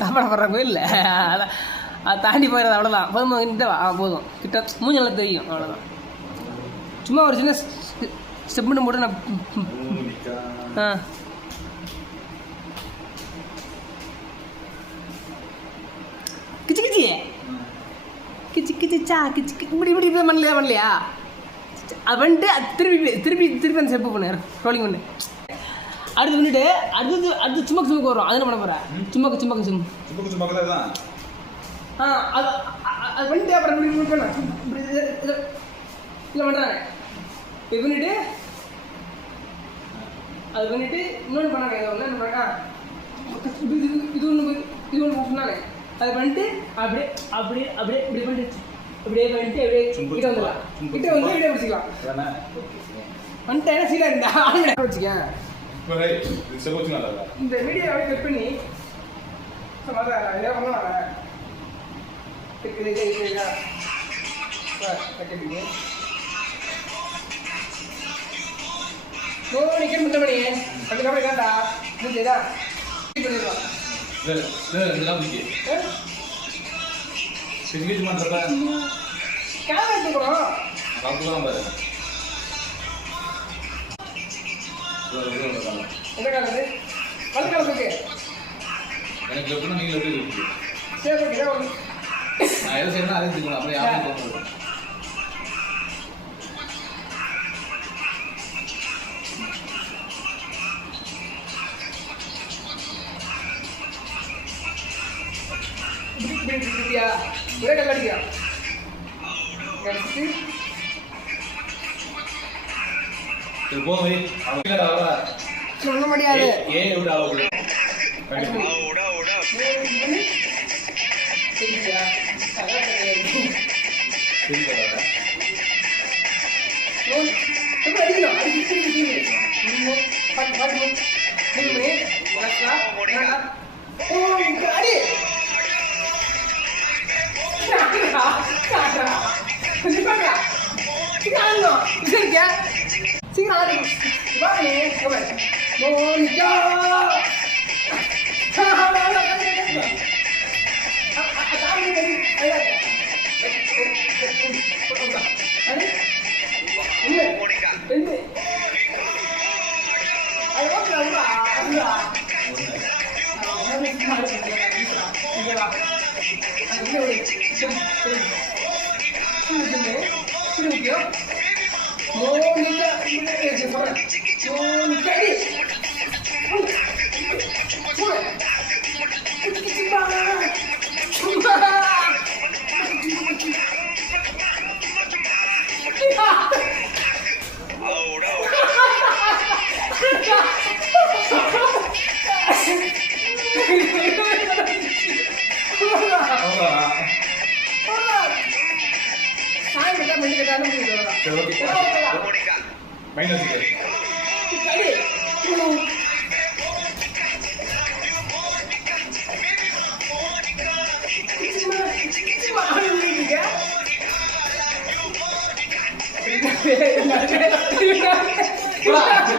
சாப்பாடு போடுறாங்க இல்லை, அதான் அதை தாண்டி போயிடுறது அவ்வளோதான். போதும் கிட்ட வா, போதும் கிட்ட மூஞ்சி நல்லா தெரியும், அவ்வளோதான். சும்மா ஒரு சின்ன ஸ்டெப் மட்டும் போட்டு நான் கிச்சு கிச்சி கிச்சு கிச்சிச்சா கிச்சு இப்படி இப்படி இப்போ பண்ணலையா அது வந்துட்டு திருப்பி திருப்பி திருப்பி அந்த ஸ்டெப்பு பண்ணு, ரோலிங் பண்ணு. அடுத்து வந்துட்டு அடுத்து சும்மாக்கு வரும். அது என்ன பண்ண போகிறேன்? சும்மாக்கு தான். அது அது வந்துட்டு அப்புறம் இப்படி இல்லை பண்ணுறாங்க. இது பண்ணிட்டு அது பண்ணிட்டு இன்னொன்று பண்ணாங்க. என்ன பண்ணாங்க, இது ஒன்று சொன்னாங்க. அது பண்ணிட்டு அப்படியே அப்படியே அப்படியே இப்படி பண்ணிட்டு அப்படியே பண்ணிட்டு அப்படியே கிட்ட வந்துடலாம். கிட்ட வந்து அப்படியே பிடிச்சிக்கலாம். வந்துட்டேன் சீடா இருந்தா ஆளுங்க வச்சுக்கேன். இந்த வீடியோ அப்படியே கட் பண்ணி இதே பண்ணலாம். நிக்க முத்தமணி அதுக்கப்புறம் கேட்டா முடிஞ்சதா பண்ணிடலாம். கேமரா எடுத்துக்கிறோம். எந்த காலத்து வந்த காலத்துக்கு எனக்கு எப்படின்னா நீங்கள் எப்படி இருக்கு? சரி ஓகே நான் எதை செய்யணும் அதை செஞ்சுக்கணும். அப்புறம் யாரும் போகணும். இப்படியா ஒரே கல்லடியா சொல்ல முடியாது. மைனஸ்